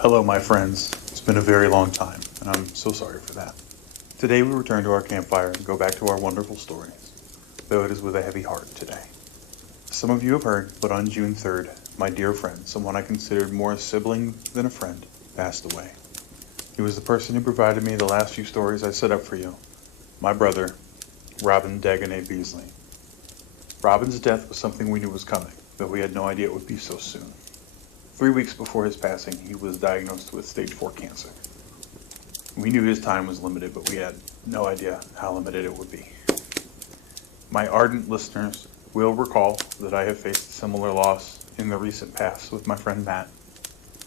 Hello, my friends. It's been a very long time, and I'm so sorry for that. Today we return to our campfire and go back to our wonderful stories, though it is with a heavy heart today. Some of you have heard, but on June 3rd, my dear friend, someone I considered more a sibling than a friend, passed away. He was the person who provided me the last few stories I set up for you. My brother, Robin Dagonet Beasley. Robin's death was something we knew was coming, though we had no idea it would be so soon. 3 weeks before his passing, he was diagnosed with stage 4 cancer. We knew his time was limited, but we had no idea how limited it would be. My ardent listeners will recall that I have faced a similar loss in the recent past with my friend Matt.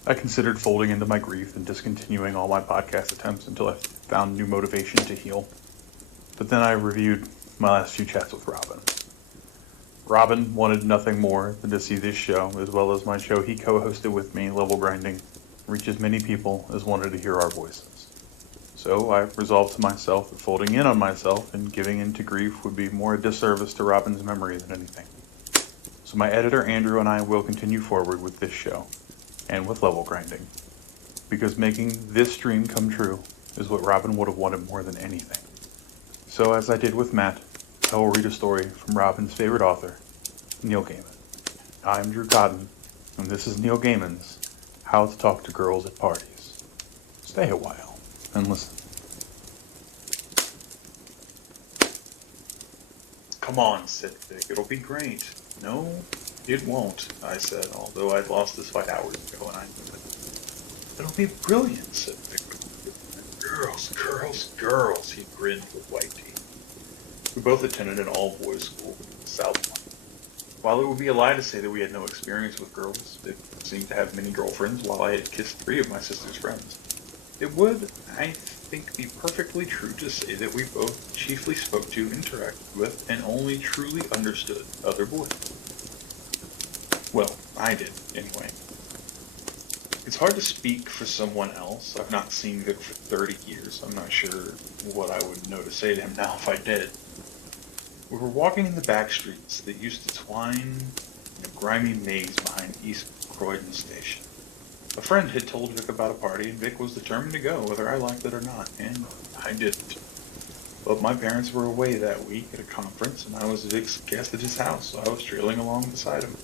I considered folding into my grief and discontinuing all my podcast attempts until I found new motivation to heal. But then I reviewed my last few chats with Robin. Robin wanted nothing more than to see this show, as well as my show he co-hosted with me, Level Grinding, reach as many people as wanted to hear our voices. So I resolved to myself that folding in on myself and giving in to grief would be more a disservice to Robin's memory than anything. So my editor Andrew and I will continue forward with this show, and with Level Grinding, because making this dream come true is what Robin would have wanted more than anything. So as I did with Matt, I will read a story from Robin's favorite author, Neil Gaiman. I'm Drew Cotton, and this is Neil Gaiman's How to Talk to Girls at Parties. Stay a while and listen. Come on, said Vic. It'll be great. No, it won't, I said, although I'd lost this fight hours ago and I knew it. It'll be brilliant, said Vic. Girls, girls, girls, he grinned with white teeth. We both attended an all-boys school in South Point. While it would be a lie to say that we had no experience with girls, Vic seemed to have many girlfriends while I had kissed 3 of my sister's friends. It would, I think, be perfectly true to say that we both chiefly spoke to, interacted with, and only truly understood other boys. Well, I did, anyway. It's hard to speak for someone else. I've not seen Vic for 30 years. I'm not sure what I would know to say to him now if I did. We were walking in the back streets that used to twine in a grimy maze behind East Croydon Station. A friend had told Vic about a party, and Vic was determined to go, whether I liked it or not, and I didn't. But my parents were away that week at a conference, and I was Vic's guest at his house, so I was trailing along beside him.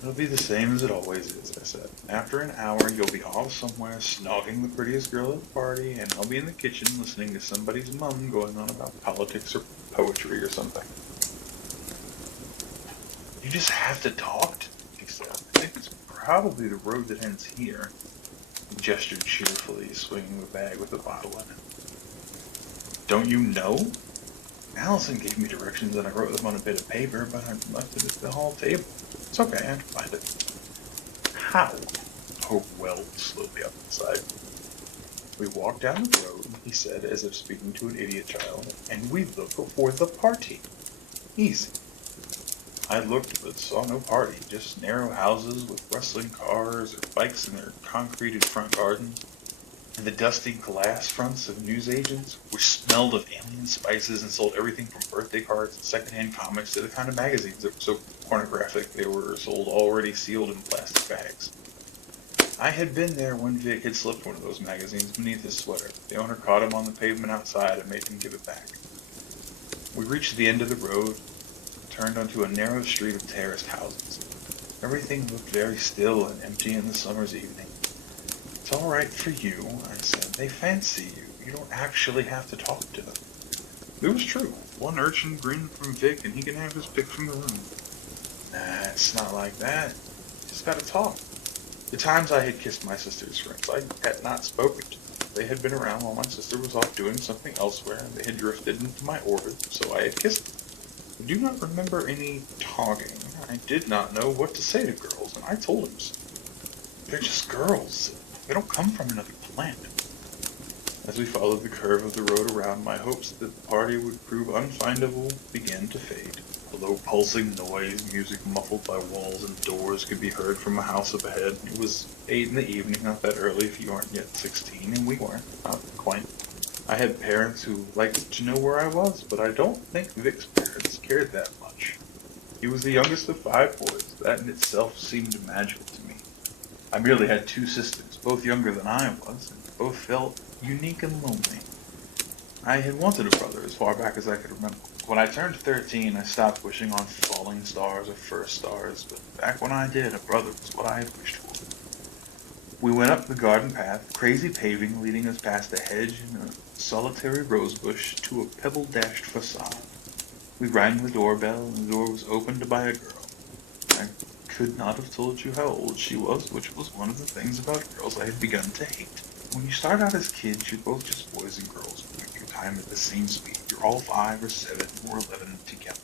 It'll be the same as it always is, I said. After an hour, you'll be off somewhere snogging the prettiest girl at the party, and I'll be in the kitchen listening to somebody's mum going on about politics or poetry or something. You just have to talk to me, he said. I think it's probably the road that ends here. He gestured cheerfully, swinging the bag with the bottle in it. Don't you know? Allison gave me directions and I wrote them on a bit of paper, but I left it at the hall table. It's okay, I can find it. How? Hope welled slowly up inside. We walked down the road, he said, as if speaking to an idiot child, and we looked for the party. Easy. I looked but saw no party, just narrow houses with rustling cars or bikes in their concreted front gardens, and the dusty glass fronts of newsagents, which smelled of alien spices and sold everything from birthday cards and secondhand comics to the kind of magazines that were so pornographic they were sold already sealed in plastic bags. I had been there when Vic had slipped one of those magazines beneath his sweater. The owner caught him on the pavement outside and made him give it back. We reached the end of the road, turned onto a narrow street of terraced houses. Everything looked very still and empty in the summer's evening. It's all right for you, I said. They fancy you. You don't actually have to talk to them. It was true. One urchin grinned from Vic and he can have his pick from the room. Nah, it's not like that. You just gotta talk. The times I had kissed my sister's friends, I had not spoken to them. They had been around while my sister was off doing something elsewhere, and they had drifted into my orbit, so I had kissed them. I do not remember any talking. I did not know what to say to girls, and I told them so. They're just girls. They don't come from another planet. As we followed the curve of the road around, my hopes that the party would prove unfindable began to fade. A low pulsing noise, music muffled by walls and doors, could be heard from a house up ahead. It was 8 in the evening, not that early if you aren't yet 16, and we weren't, not quite. I had parents who liked to know where I was, but I don't think Vic's parents cared that much. He was the youngest of 5 boys. That in itself seemed magical to me. I merely had two sisters, both younger than I was, and both felt unique and lonely. I had wanted a brother as far back as I could remember. When I turned 13, I stopped wishing on falling stars or first stars, but back when I did, a brother was what I had wished for. We went up the garden path, crazy paving leading us past a hedge and a solitary rosebush to a pebble-dashed facade. We rang the doorbell, and the door was opened by a girl. I could not have told you how old she was, which was one of the things about girls I had begun to hate. When you start out as kids, you're both just boys and girls, moving through time at the same speed. You're all 5 or 7 or 11 together.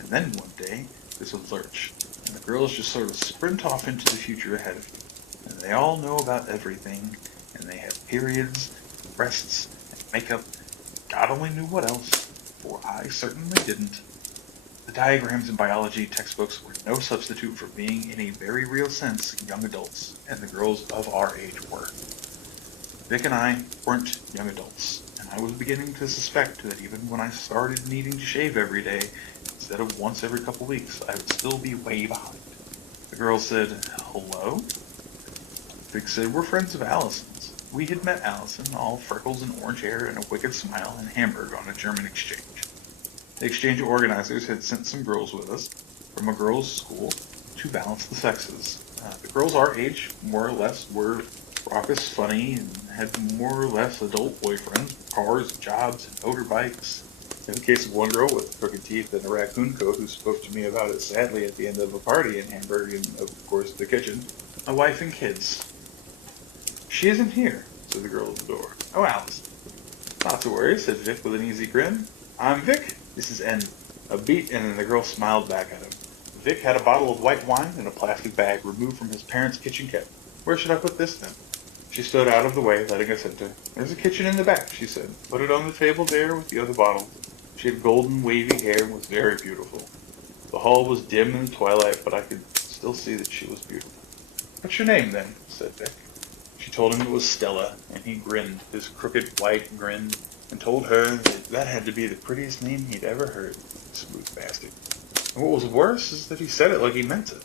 And then one day, there's a lurch, and the girls just sort of sprint off into the future ahead of you. And they all know about everything, and they have periods, breasts, and makeup. God only knew what else, for I certainly didn't. The diagrams in biology textbooks were no substitute for being, in a very real sense, young adults, and the girls of our age were. Vic and I weren't young adults, and I was beginning to suspect that even when I started needing to shave every day, instead of once every couple weeks, I would still be way behind. The girl said, "Hello?" Vic said, "We're friends of Allison's." We had met Allison, all freckles and orange hair and a wicked smile, in Hamburg on a German exchange. The exchange organizers had sent some girls with us from a girls' school to balance the sexes. The girls our age, more or less, were raucous, funny, and had more or less adult boyfriends, cars, jobs, and motorbikes. In the case of one girl with crooked teeth and a raccoon coat who spoke to me about it sadly at the end of a party in Hamburg and, of course, the kitchen, a wife and kids. "She isn't here," said the girl at the door. "Oh, Alice." "Not to worry," said Vic with an easy grin. "I'm Vic. This is N." A beat, and then the girl smiled back at him. Vic had a bottle of white wine in a plastic bag removed from his parents' kitchen cabinet. "Where should I put this, then?" She stood out of the way, letting us enter. "There's a kitchen in the back," she said. "Put it on the table there with the other bottles." She had golden, wavy hair and was very beautiful. The hall was dim in the twilight, but I could still see that she was beautiful. "What's your name, then?" said Vic. She told him it was Stella, and he grinned, his crooked white grin, and told her that that had to be the prettiest name he'd ever heard. Smooth bastard. And what was worse is that he said it like he meant it.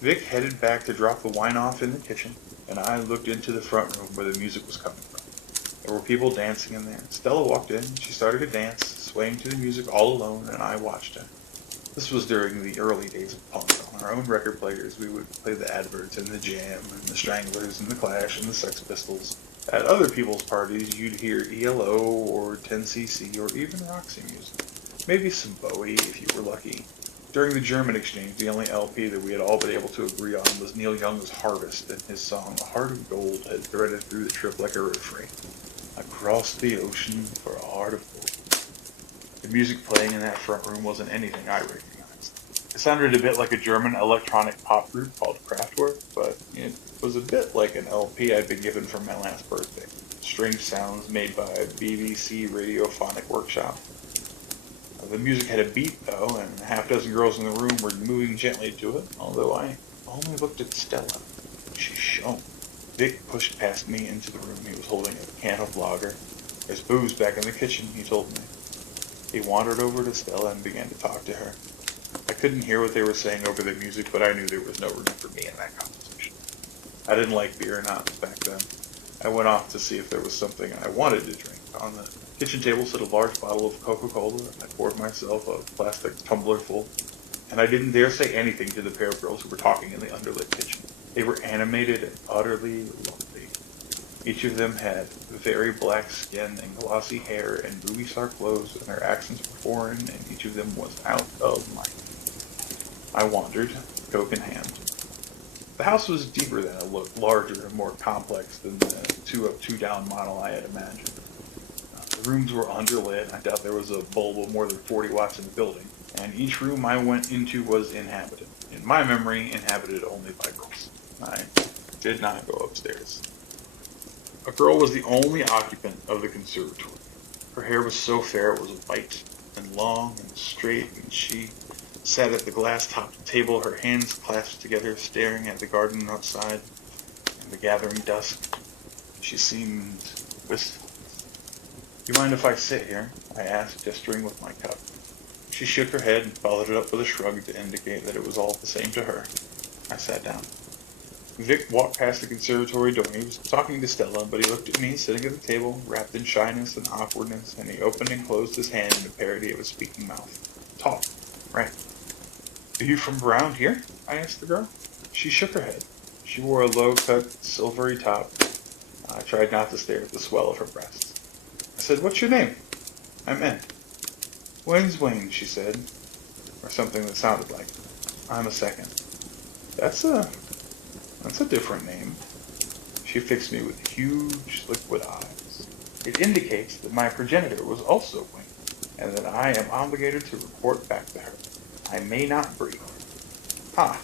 Vic headed back to drop the wine off in the kitchen, and I looked into the front room where the music was coming from. There were people dancing in there. Stella walked in, she started to dance, swaying to the music all alone, and I watched her. This was during the early days of punk. On our own record players, we would play the Adverts and the Jam and the Stranglers and the Clash and the Sex Pistols. At other people's parties, you'd hear ELO or 10cc or even Roxy music. Maybe some Bowie if you were lucky. During the German exchange, the only LP that we had all been able to agree on was Neil Young's Harvest, and his song "A Heart of Gold" had threaded through the trip like a refrain. "Across the ocean for a heart of gold." The music playing in that front room wasn't anything I recognized. It sounded a bit like a German electronic pop group called Kraftwerk, but it was a bit like an LP I'd been given for my last birthday. Strange sounds made by a BBC radiophonic workshop. The music had a beat, though, and a half dozen girls in the room were moving gently to it, although I only looked at Stella. She shone. Vic pushed past me into the room. He was holding a can of lager. "There's booze back in the kitchen," he told me. He wandered over to Stella and began to talk to her. I couldn't hear what they were saying over the music, but I knew there was no room for me in that conversation. I didn't like beer and hops back then. I went off to see if there was something I wanted to drink. On the kitchen table stood a large bottle of Coca-Cola, and I poured myself a plastic tumbler full. And I didn't dare say anything to the pair of girls who were talking in the underlit kitchen. They were animated and utterly lovely. Each of them had very black skin and glossy hair and movie star clothes, and their accents were foreign, and each of them was out of my league. I wandered, Coke in hand. The house was deeper than it looked, larger and more complex than the 2-up, 2-down model I had imagined. The rooms were underlit. I doubt there was a bulb of more than 40 watts in the building, and each room I went into was inhabited. In my memory, inhabited only by girls. I did not go upstairs. A girl was the only occupant of the conservatory. Her hair was so fair it was white and long and straight, and she sat at the glass-topped table, her hands clasped together, staring at the garden outside and the gathering dusk. She seemed wistful. "You mind if I sit here?" I asked, gesturing with my cup. She shook her head and followed it up with a shrug to indicate that it was all the same to her. I sat down. Vic walked past the conservatory door. He was talking to Stella, but he looked at me sitting at the table, wrapped in shyness and awkwardness, and he opened and closed his hand in a parody of a speaking mouth. Talk. Right. Are you from around here? I asked the girl. She shook her head. She wore a low-cut, silvery top. I tried not to stare at the swell of her breasts. I said, "What's your name?" "I'm Ed." "When's Wayne?" she said, or something that sounded like it. "I'm a second." That's a different name." She fixed me with huge, liquid eyes. "It indicates that my progenitor was also Wayne, and that I am obligated to report back to her. I may not breathe." "Ha!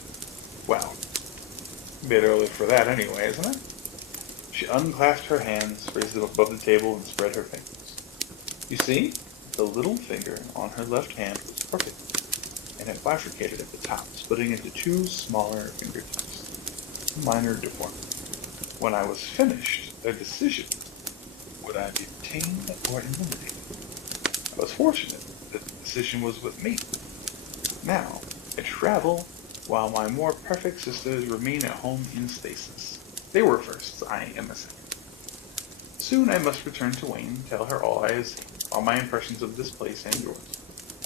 Well, a bit early for that anyway, isn't it?" She unclasped her hands, raised them above the table, and spread her fingers. You see, the little finger on her left hand was crooked, and it bifurcated at the top, splitting into two smaller fingertips. A minor deformity. When I was finished, a decision: would I be retained or eliminated? I was fortunate that the decision was with me. Now, I travel while my more perfect sisters remain at home in stasis. They were firsts, I am a second. Soon I must return to Wayne, tell her all my impressions of this place and yours.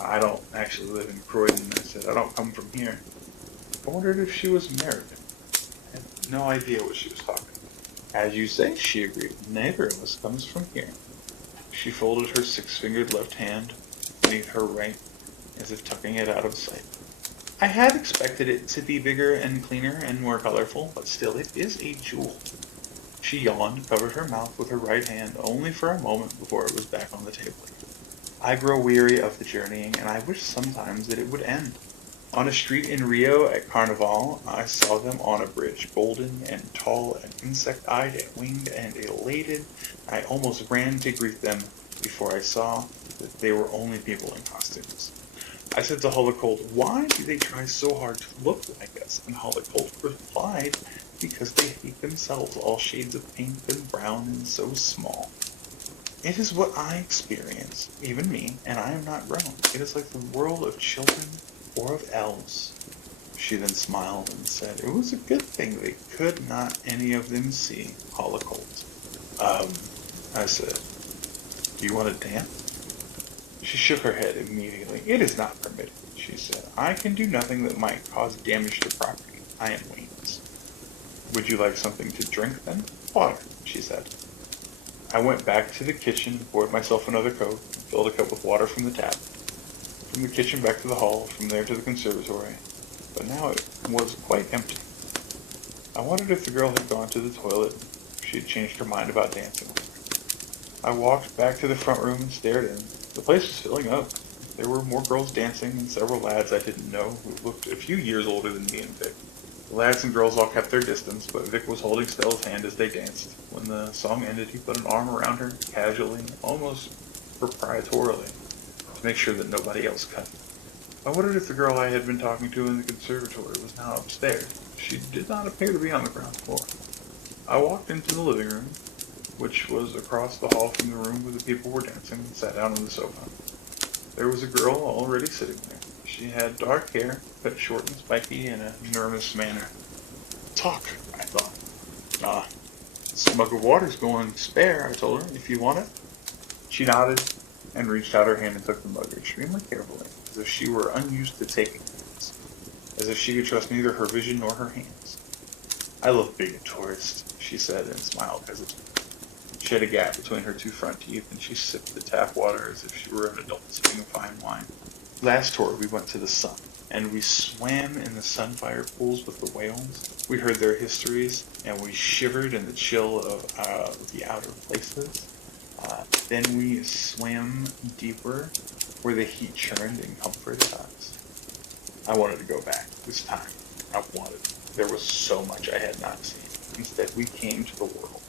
I don't actually live in Croydon, I said. I don't come from here. I wondered if she was American. I had no idea what she was talking about. As you say, she agreed. Neither of us comes from here. She folded her six-fingered left hand beneath her right, as if tucking it out of sight. I had expected it to be bigger and cleaner and more colorful, but still, it is a jewel. She yawned, covered her mouth with her right hand only for a moment before it was back on the table. I grow weary of the journeying, and I wish sometimes that it would end. On a street in Rio at Carnival, I saw them on a bridge, golden and tall and insect-eyed and winged and elated. I almost ran to greet them before I saw that they were only people in costumes. I said to Holocaust, "Why do they try so hard to look like us?" And Holocaust replied, "Because they hate themselves, all shades of pink and brown and so small." It is what I experience, even me, and I am not grown. It is like the world of children or of elves. She then smiled and said, "It was a good thing they could not any of them see Holocaust." I said, "Do you want to dance?" She shook her head immediately. "It is not permitted," she said. "I can do nothing that might cause damage to property. I am Wayne's." "Would you like something to drink, then?" "Water," she said. I went back to the kitchen, poured myself another Coke, and filled a cup with water from the tap. From the kitchen back to the hall, from there to the conservatory. But now it was quite empty. I wondered if the girl had gone to the toilet, if she had changed her mind about dancing. I walked back to the front room and stared in. The place was filling up. There were more girls dancing and several lads I didn't know who looked a few years older than me and Vic. The lads and girls all kept their distance, but Vic was holding Stella's hand as they danced. When the song ended, he put an arm around her, casually, almost proprietorily, to make sure that nobody else cut. I wondered if the girl I had been talking to in the conservatory was now upstairs. She did not appear to be on the ground floor. I walked into the living room, which was across the hall from the room where the people were dancing, and sat down on the sofa. There was a girl already sitting there. She had dark hair, cut short and spiky in a nervous manner. "Talk," I thought. "This mug of water's going spare," I told her, "if you want it." She nodded and reached out her hand and took the mug extremely carefully, as if she were unused to taking things, as if she could trust neither her vision nor her hands. "I love being a tourist," she said, and smiled hesitantly. She had a gap between her two front teeth, and she sipped the tap water as if she were an adult sipping a fine wine. Last tour, we went to the sun, and we swam in the sunfire pools with the whales. We heard their histories, and we shivered in the chill of the outer places. Then we swam deeper, where the heat churned and comforted us. I wanted to go back. This time, I wanted. There was so much I had not seen. Instead, we came to the world.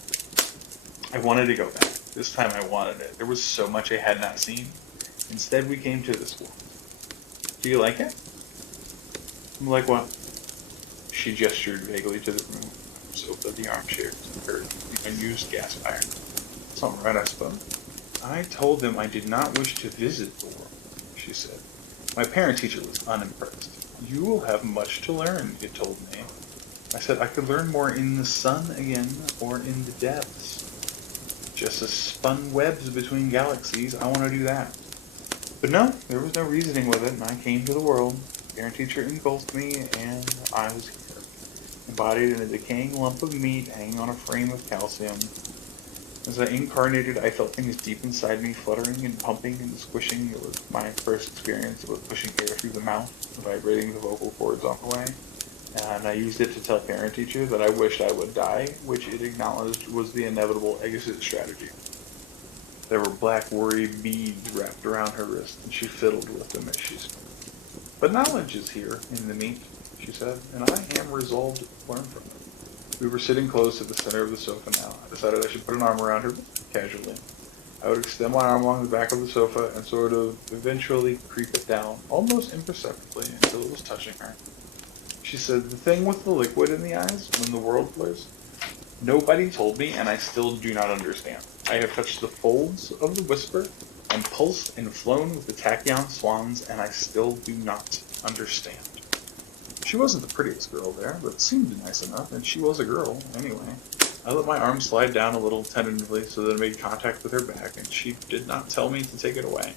I wanted to go back. This time I wanted it. There was so much I had not seen. Instead, we came to this world. Do you like it? Like what? She gestured vaguely to the room, sofa, the armchairs, and her unused gas fire. Something right, I suppose. I told them I did not wish to visit the world, she said. My parent teacher was unimpressed. "You will have much to learn," it told me. I said I could learn more in the sun again, or in the depths. Just as spun webs between galaxies, I want to do that. But no, there was no reasoning with it, and I came to the world. Parent teacher engulfed me, and I was here, embodied in a decaying lump of meat hanging on a frame of calcium. As I incarnated, I felt things deep inside me fluttering and pumping and squishing. It was my first experience with pushing air through the mouth, vibrating the vocal cords on the way. And I used it to tell parent teacher that I wished I would die, which it acknowledged was the inevitable exit strategy. There were black worry beads wrapped around her wrist, and she fiddled with them as she spoke. But knowledge is here in the meat, she said, and I am resolved to learn from it. We were sitting close at the center of the sofa now. I decided I should put an arm around her, casually. I would extend my arm along the back of the sofa and sort of eventually creep it down, almost imperceptibly, until it was touching her. She said, the thing with the liquid in the eyes when the world blurs? Nobody told me, and I still do not understand. I have touched the folds of the whisper and pulsed and flown with the tachyon swans, and I still do not understand. She wasn't the prettiest girl there, but seemed nice enough, and she was a girl, anyway. I let my arm slide down a little tentatively so that it made contact with her back, and she did not tell me to take it away.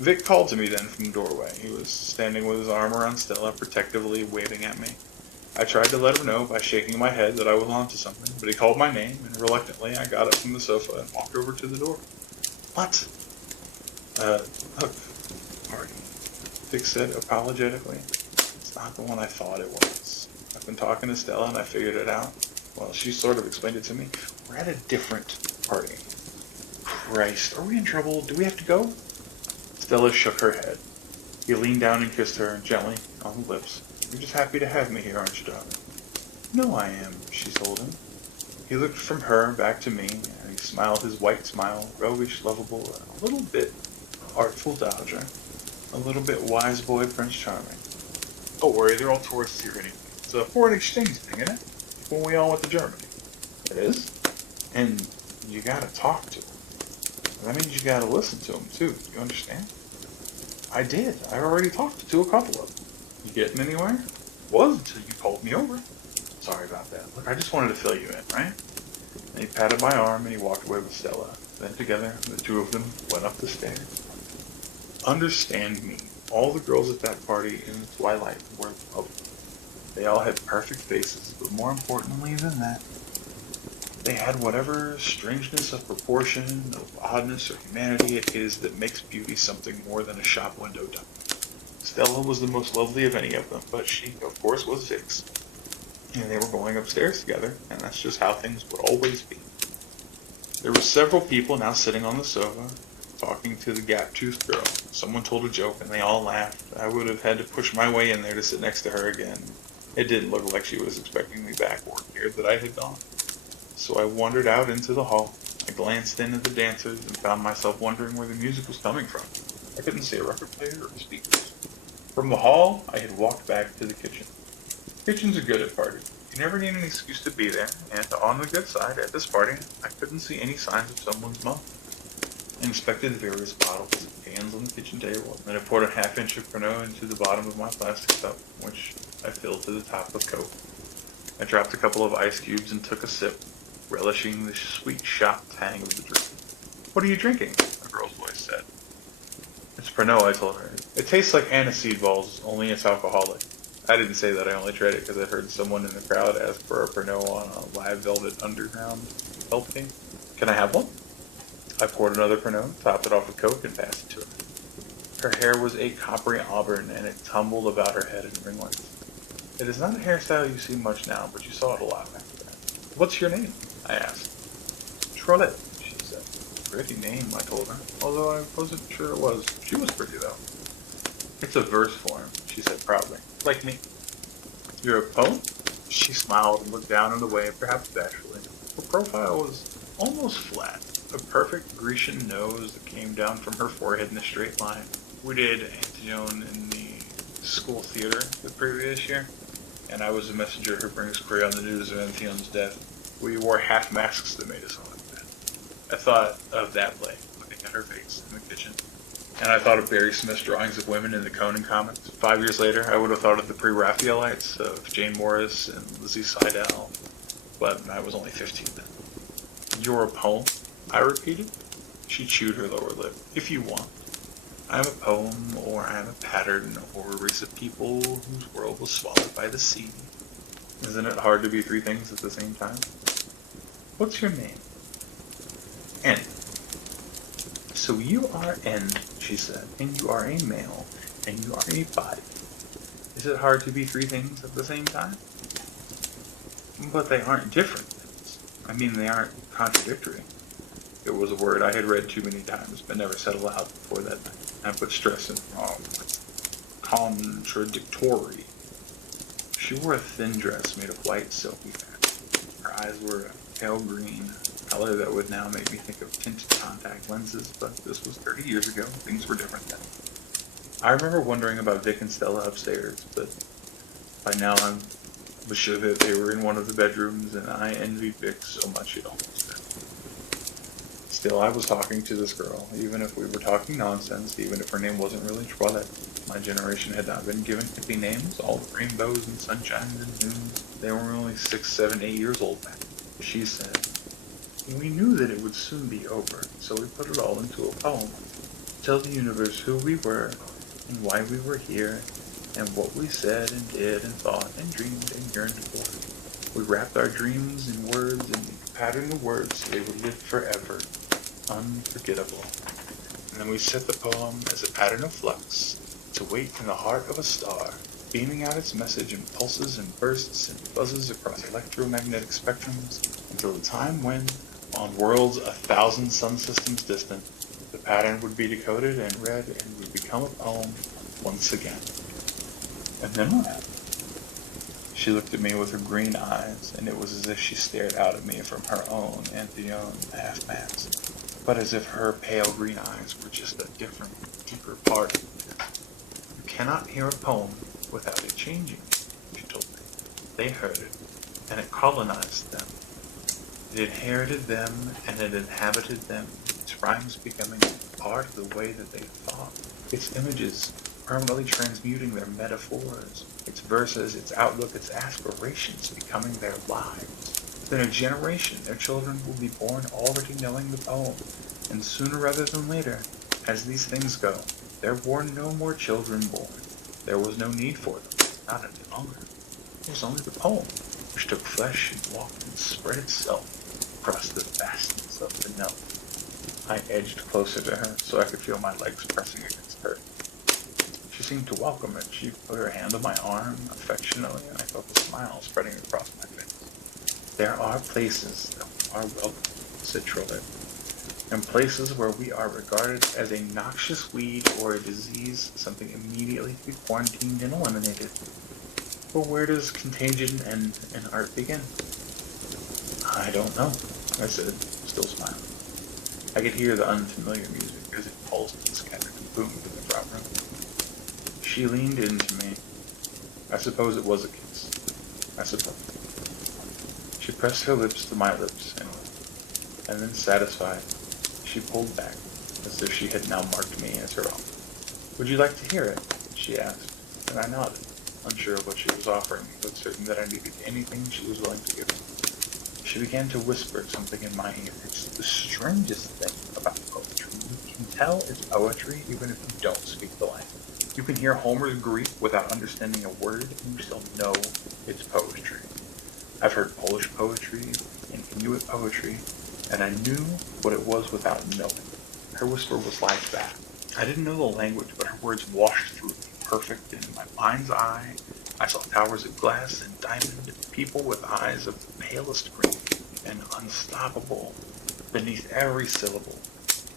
Vic called to me then from the doorway. He was standing with his arm around Stella, protectively waving at me. I tried to let him know by shaking my head that I was onto something, but he called my name, and reluctantly I got up from the sofa and walked over to the door. What? Look, pardon, Vic said apologetically. It's not the one I thought it was. I've been talking to Stella and I figured it out. Well, she sort of explained it to me. We're at a different party. Christ, are we in trouble? Do we have to go? Stella shook her head. He leaned down and kissed her gently on the lips. You're just happy to have me here, aren't you, darling? No, I am, she told him. He looked from her back to me, and he smiled his white smile, roguish, lovable, a little bit artful dowager, a little bit wise boy Prince Charming. Don't worry, they're all tourists here anyway. It's a foreign exchange thing, isn't it? When we all went to Germany. It is? And you gotta talk to them. That means you gotta listen to them, too. You understand? I did. I already talked to a couple of them. You getting anywhere? Was until you called me over. Sorry about that. Look, I just wanted to fill you in, right? And he patted my arm and he walked away with Stella. Then together, the two of them went up the stairs. Understand me. All the girls at that party in the twilight were lovely. They all had perfect faces, but more importantly than that, they had whatever strangeness of proportion, of oddness or humanity it is that makes beauty something more than a shop window dummy. Stella was the most lovely of any of them, but she, of course, was Vix. And they were going upstairs together, and that's just how things would always be. There were several people now sitting on the sofa, talking to the gap-toothed girl. Someone told a joke, and they all laughed. I would have had to push my way in there to sit next to her again. It didn't look like she was expecting me back or cared that I had gone. So I wandered out into the hall. I glanced in at the dancers and found myself wondering where the music was coming from. I couldn't see a record player or speakers. From the hall, I had walked back to the kitchen. Kitchens are good at parties. You never need an excuse to be there, and on the good side, at this party, I couldn't see any signs of someone's mouth. I inspected the various bottles and cans on the kitchen table, and then I poured a half-inch of Pernod into the bottom of my plastic cup, which I filled to the top with Coke. I dropped a couple of ice cubes and took a sip, relishing the sweet shot tang of the drink. What are you drinking? A girl's voice said. It's Pernod, I told her. It tastes like aniseed balls, only it's alcoholic. I didn't say that, I only tried it because I heard someone in the crowd ask for a Pernod on a Live Velvet Underground LP. Can I have one? I poured another Pernod, topped it off with Coke, and passed it to her. Her hair was a coppery auburn, and it tumbled about her head in ringlets. It is not a hairstyle you see much now, but you saw it a lot after that. What's your name? I asked. Trollette, she said. Pretty name, I told her, although I wasn't sure it was. She was pretty, though. It's a verse form, she said proudly. Like me. You're a poet? She smiled and looked down and away, perhaps bashfully. Her profile was almost flat, a perfect Grecian nose that came down from her forehead in a straight line. We did Antiope in the school theater the previous year, and I was the messenger who brings Crayon the news of Antione's death. We wore half masks that made us all like that. I thought of that play, looking at her face in the kitchen. And I thought of Barry Smith's drawings of women in the Conan comics. 5 years later, I would have thought of the pre-Raphaelites of Jane Morris and Lizzie Seidel, but I was only 15 then. You're a poem? I repeated. She chewed her lower lip. If you want. I am a poem, or I am a pattern, or a race of people whose world was swallowed by the sea. Isn't it hard to be three things at the same time? What's your name? N. So you are N, she said, and you are a male, and you are a body. Is it hard to be three things at the same time? But they aren't different things. I mean, they aren't contradictory. It was a word I had read too many times, but never said aloud before that night. I put stress in wrong. Contradictory. She wore a thin dress made of white silky fabric. Her eyes were a pale green, a color that would now make me think of tinted contact lenses, but this was 30 years ago. Things were different then. I remember wondering about Vic and Stella upstairs, but by now I was sure that they were in one of the bedrooms, and I envied Vic so much it almost hurt. Still, I was talking to this girl, even if we were talking nonsense, even if her name wasn't really Toilette. My generation had not been given hippie names, all the rainbows and sunshines and moons. They were only 6, 7, 8 years old back. She said, we knew that it would soon be over, so we put it all into a poem. Tell the universe who we were, and why we were here, and what we said and did and thought and dreamed and yearned for. We wrapped our dreams in words and patterned the words so they would live forever. Unforgettable. And then we set the poem as a pattern of flux to wait in the heart of a star, beaming out its message in pulses and bursts and buzzes across electromagnetic spectrums until the time when, on worlds 1,000 sun systems distant, the pattern would be decoded and read and would become a poem once again. And then what happened? She looked at me with her green eyes, and it was as if she stared out at me from her own Anthony half-mask. But as if her pale green eyes were just a different, deeper part of me. You cannot hear a poem without it changing, she told me. They heard it, and it colonized them. It inherited them, and it inhabited them, its rhymes becoming part of the way that they thought, its images permanently transmuting their metaphors, its verses, its outlook, its aspirations becoming their lives. Within a generation, their children will be born already knowing the poem, and sooner rather than later, as these things go, there were no more children born. There was no need for them, not any longer. It was only the poem, which took flesh and walked and spread itself across the vastness of the note. I edged closer to her so I could feel my legs pressing against hers. She seemed to welcome it. She put her hand on my arm affectionately, and I felt a smile spreading across my face. There are places that are welcome, said Trollett, and places where we are regarded as a noxious weed or a disease, something immediately to be quarantined and eliminated. But where does contagion end and art begin? I don't know, I said, still smiling. I could hear the unfamiliar music as it pulsed and scattered and boomed in the front room. She leaned into me. I suppose it was a kiss. I suppose. She pressed her lips to my lips, and then satisfied, she pulled back, as if she had now marked me as her own. Would you like to hear it? She asked, and I nodded, unsure of what she was offering me, but certain that I needed anything she was willing to give me. She began to whisper something in my ear. It's the strangest thing about poetry. You can tell it's poetry even if you don't speak the language. You can hear Homer's Greek without understanding a word, and you still know it's poetry. I've heard Polish poetry and Inuit poetry, and I knew what it was without knowing. Her whisper was like that. I didn't know the language, but her words washed through me, perfect, and in my mind's eye, I saw towers of glass and diamond, people with eyes of the palest green, and unstoppable. Beneath every syllable,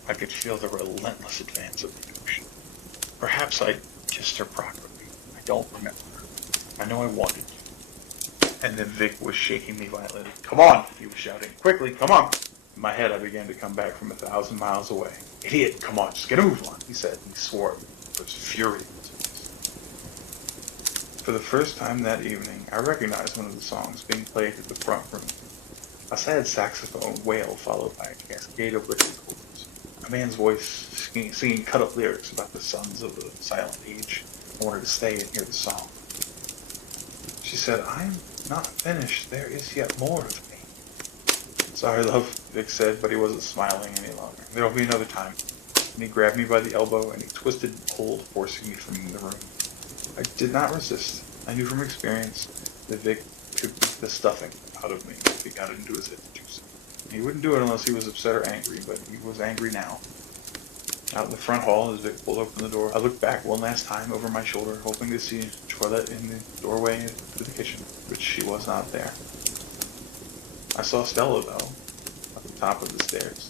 I could feel the relentless advance of the ocean. Perhaps I kissed her properly. I don't remember. I know I wanted to. And then Vic was shaking me violently. Come on, he was shouting. Quickly, come on. In my head, I began to come back from 1,000 miles away. Idiot, come on, just get a move on, he said, and he swore at me. There was fury in his voice. For the first time that evening, I recognized one of the songs being played at the front room. A sad saxophone wail followed by a cascade of wicked chords. I man's voice singing cut-up lyrics about the sons of the silent age. I wanted to stay and hear the song. She said, "I'm not finished. There is yet more of me." "Sorry, love," Vic said, but he wasn't smiling any longer. "There'll be another time." And he grabbed me by the elbow and he twisted and pulled, forcing me from the room. I did not resist. I knew from experience that Vic could beat the stuffing out of me if he got into his head to do so. He wouldn't do it unless he was upset or angry, but he was angry now. Out in the front hall, as Vic pulled open the door, I looked back one last time over my shoulder, hoping to see Toilette in the doorway to the kitchen, but she was not there. I saw Stella, though, at the top of the stairs,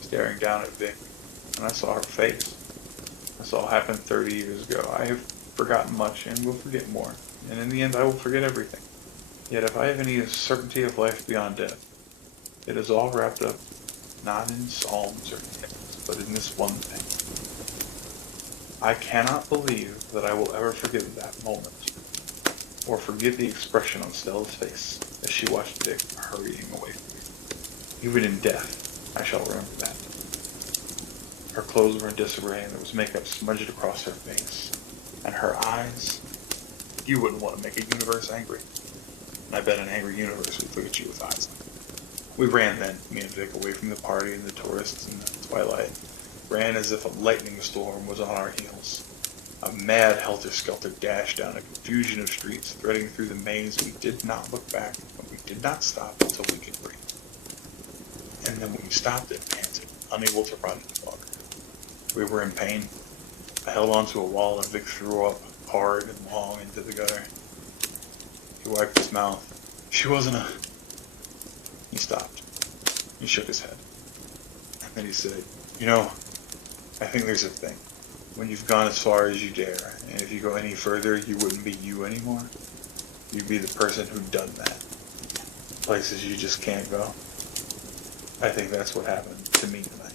staring down at Vic, and I saw her face. I saw what happened 30 years ago. I have forgotten much and will forget more, and in the end I will forget everything. Yet if I have any certainty of life beyond death, it is all wrapped up not in psalms or hymns, but in this one thing. I cannot believe that I will ever forget that moment, or forget the expression on Stella's face as she watched Vic hurrying away from me. Even in death, I shall remember that. Her clothes were in disarray, and there was makeup smudged across her face. And her eyes, you wouldn't want to make a universe angry. And I bet an angry universe would look at you with eyes like that. We ran then, me and Vic, away from the party and the tourists in the twilight. Ran as if a lightning storm was on our heels. A mad helter-skelter dash down a confusion of streets, threading through the maze. We did not look back, and we did not stop until we could breathe. And then we stopped and panted, unable to run any longer. We were in pain. I held onto a wall and Vic threw up hard and long into the gutter. He wiped his mouth. She wasn't a... He stopped. He shook his head. And then he said, "You know, I think there's a thing. When you've gone as far as you dare, and if you go any further, you wouldn't be you anymore. You'd be the person who'd done that. Places you just can't go." I think that's what happened to me tonight.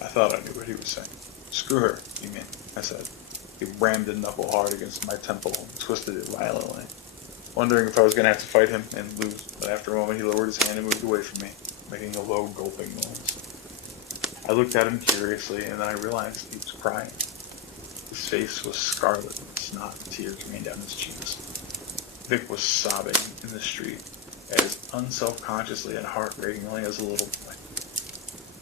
I thought I knew what he was saying. "Screw her, you mean?" I said. He rammed a knuckle hard against my temple and twisted it violently, wondering if I was going to have to fight him and lose, but after a moment he lowered his hand and moved away from me, making a low gulping noise. I looked at him curiously, and then I realized he was crying. His face was scarlet with snot and tears rained down his cheeks. Vic was sobbing in the street, as unselfconsciously and heartbreakingly as a little boy.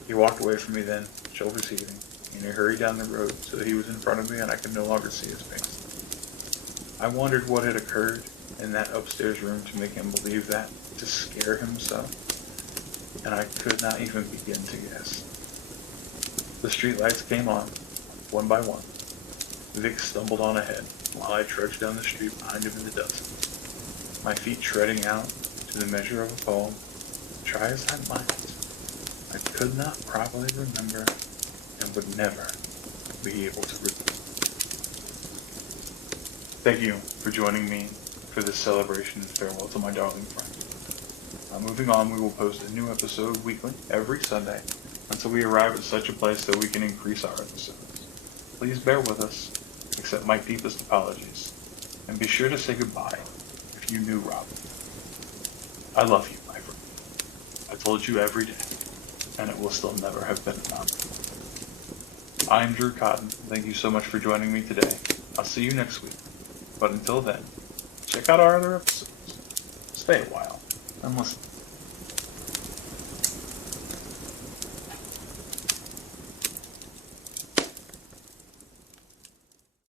He walked away from me then, shoulders heaving, and he hurried down the road so that he was in front of me and I could no longer see his face. I wondered what had occurred in that upstairs room to make him believe that, to scare him so, and I could not even begin to guess. The streetlights came on, one by one. Vic stumbled on ahead, while I trudged down the street behind him in the dusk, my feet treading out to the measure of a poem. Try as I might, I could not properly remember and would never be able to repeat. Thank you for joining me for this celebration and farewell to my darling friend. Moving on, we will post a new episode weekly, every Sunday, until we arrive at such a place that we can increase our episodes. Please bear with us, accept my deepest apologies, and be sure to say goodbye if you knew Robin. I love you, my friend. I told you every day, and it will still never have been enough. I'm Drew Cotton. Thank you so much for joining me today. I'll see you next week. But until then, check out our other episodes. Stay a while and listen.